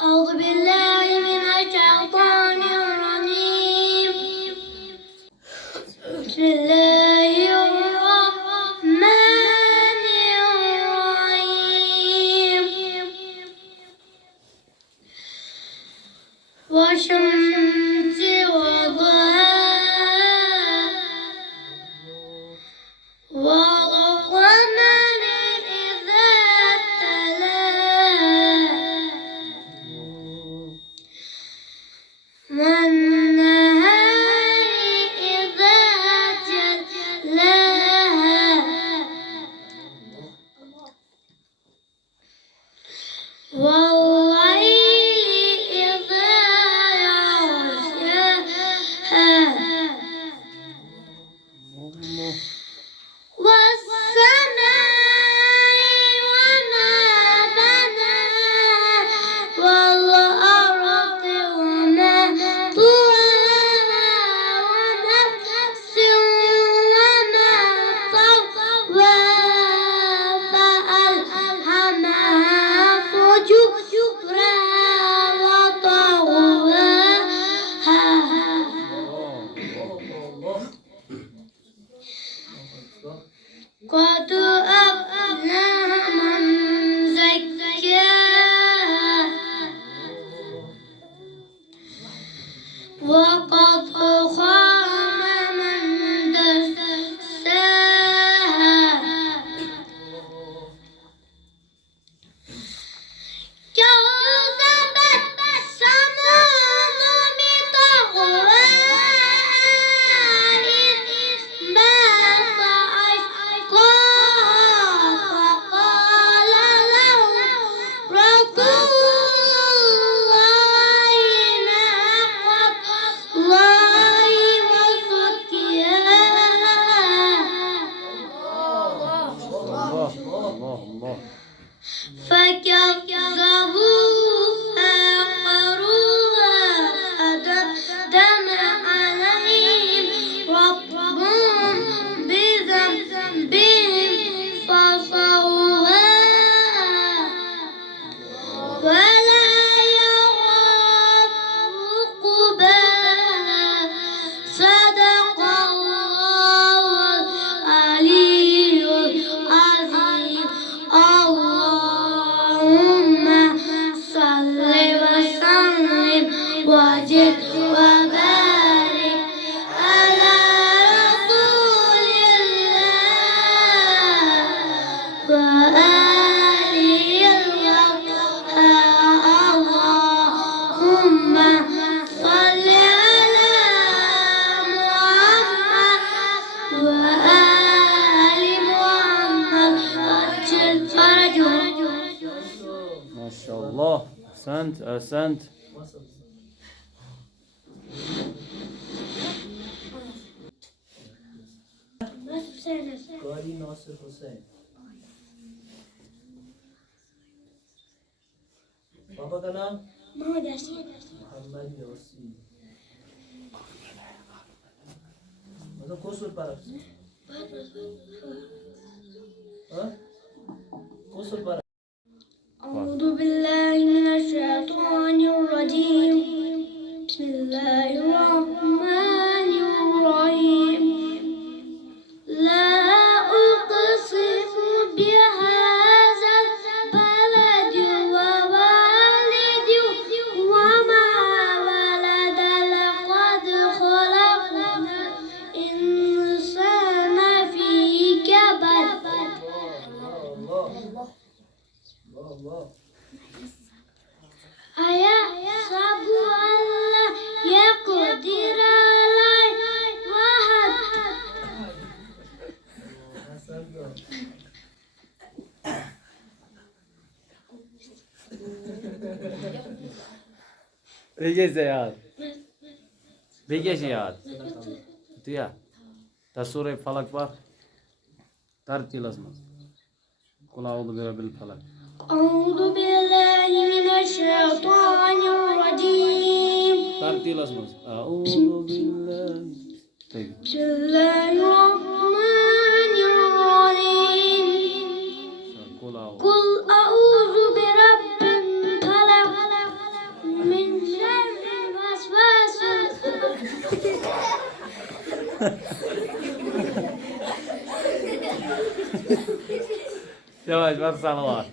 أعوذ بالله من الشيطان الرجيم. بسم الله الرحمن الرحيم. والشمس وضحاها والقمر إذا تلاها والنهار إذا جلاها والليل إذا يغشاها والسماء وما بناها والأرض وما طواها ونفس وما سواها فألهمها فجورها وتقواها قد أفلح من زكاها وقد خاب من دساها كذبت ثمود بطغواها إذ انبعث أشقاها فقال لهم رسول الله ناقة الله وسقياها فكذبوها فعقروها فدمدم عليهم ربهم بذنبهم فسواها ولا يخاف عقباها صدق الله العلي العظيم. اللهم صل وسلم وزد وبارك على رسول الله وآله الأطهار. اللهم صل على محمد وآل محمد وعجل فرجهم. ما شاء الله. أحسنت أحسنت. قاری ناصر حسین. पापा का नाम محمد ياسين. मोहम्मद यासीन. मतलब कोसुर पारा हाँ कोसुर पारा. أعوذ بالله من الشيطان الرجيم. بسم الله الرحمن الرحيم. لا أقسم بهذا البلد ووالد وما ولد لقد خلقنا الإنسان في كبد. الله الله. أيحسب أن لا يقدر عليه أحد. بگه زیاد بگه زیاد دیا تا سوره فلک var ترتیل azmaz قل أعوذ برب الفلق. أعوذ بالله من الشيطان الرجيم. ترتيل azmaz أعوذ بالله. طيب بسم الله الرحمن الرحيم. قل أعوذ قل أعوذ برب الفلق Yavaş var salavat.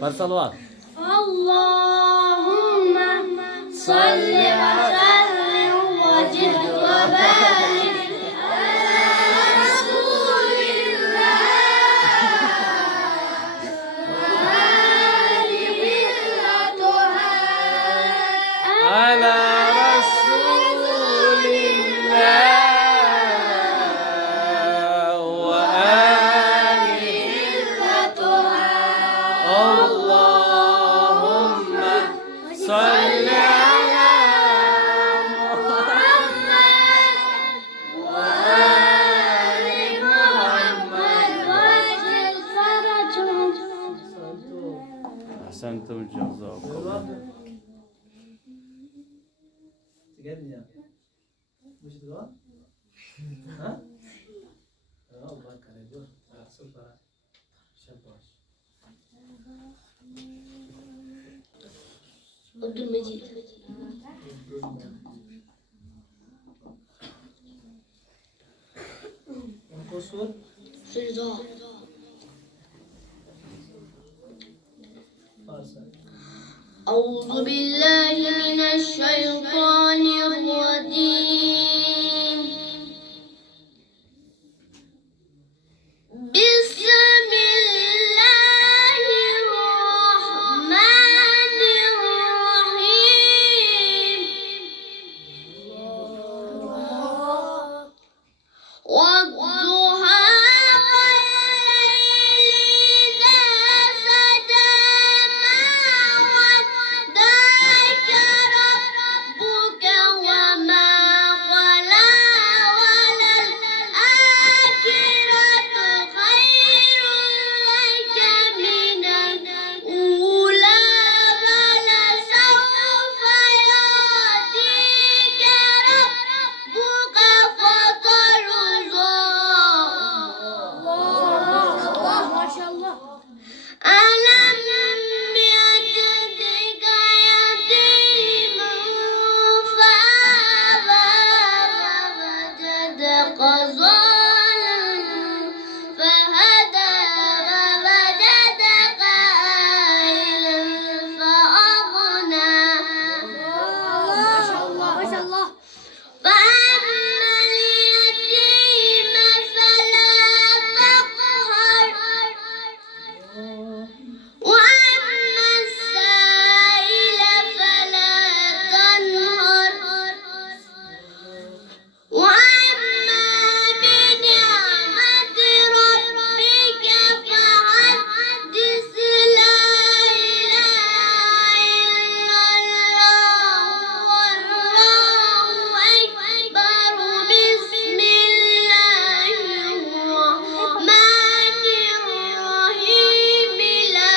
Var salavat. Allahümme salli ve sellem ve cid ve barik ala Resulillah ve alihi ve tuha. Ala Resulillah ve alihi Ve tuha. Allahümme salli ala أحسنتم جزاكم الله. تقدم يا مش دعاء ها الله كريم دور صفر شباش عبد المجيد. قصور سجدة. فارسة أعوذ بالله من الشيطان الرجيم. بسم الله الرحمن الرحيم. والضحى والليل إذا سجى ما ودعك ربك وما قلى وللآخرة خير لك من الأولى ولسوف يعطيك ربك فترضى. ما شاء الله. ألم يجدك يتيما فآوى ووجدك ضالا فهدى ووجدك عائلا فأغنى. ما شاء الله ما شاء الله. فأما اليتيم فلا تقهر وأما السائل فلا تنهر وأما بنعمة ربك فحدث. لا إله إلا الله والله أكبر. بسم الله الرحمن الرحيم. لا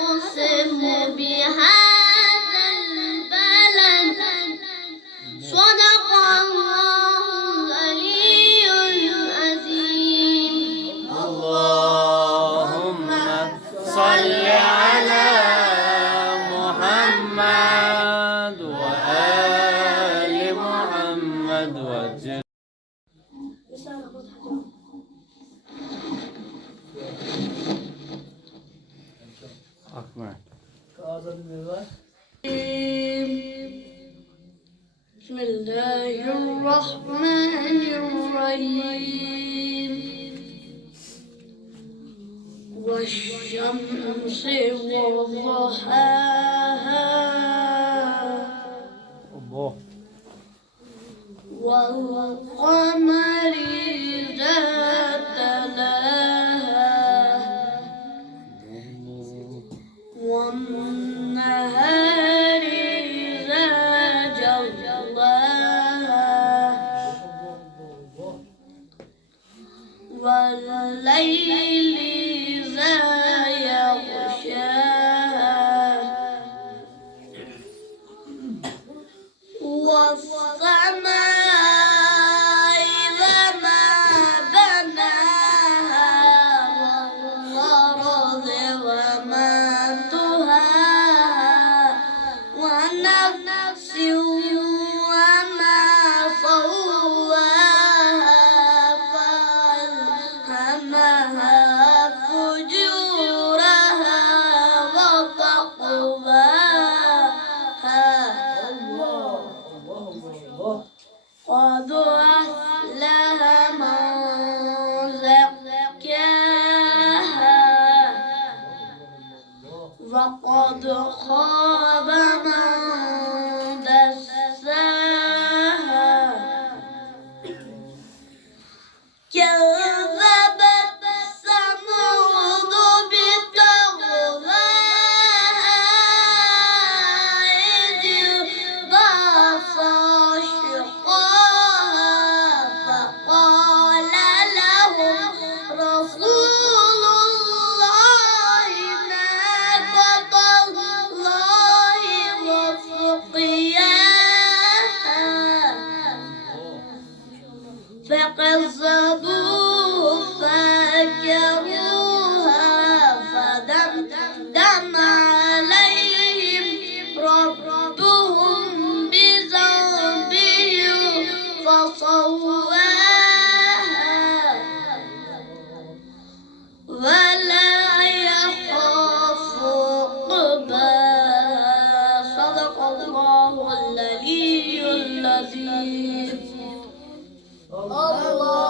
أقسم بهذا البلد. صدق الله العلي العظيم. اللهم صل على محمد وآل محمد وجل. أكمل. كأعظم الميوات بسم الله الرحمن الرحيم. والشمس وضحاها الله. والقمر إذا تلاها والنهار إذا جلاها والليل إذا يغشاها والسماء وما بناها والأرض وما طحاها قد خاب من دساها كذبت ثمود بطغواها إذ انبعث أشقاها فقال لهم رسول الله ناقة الله وسقياها فكذبوه فعقروها فدمدم عليهم ربهم بذنبهم فسواها ولا يخاف عقباها صدق الله العلي العظيم. Allah.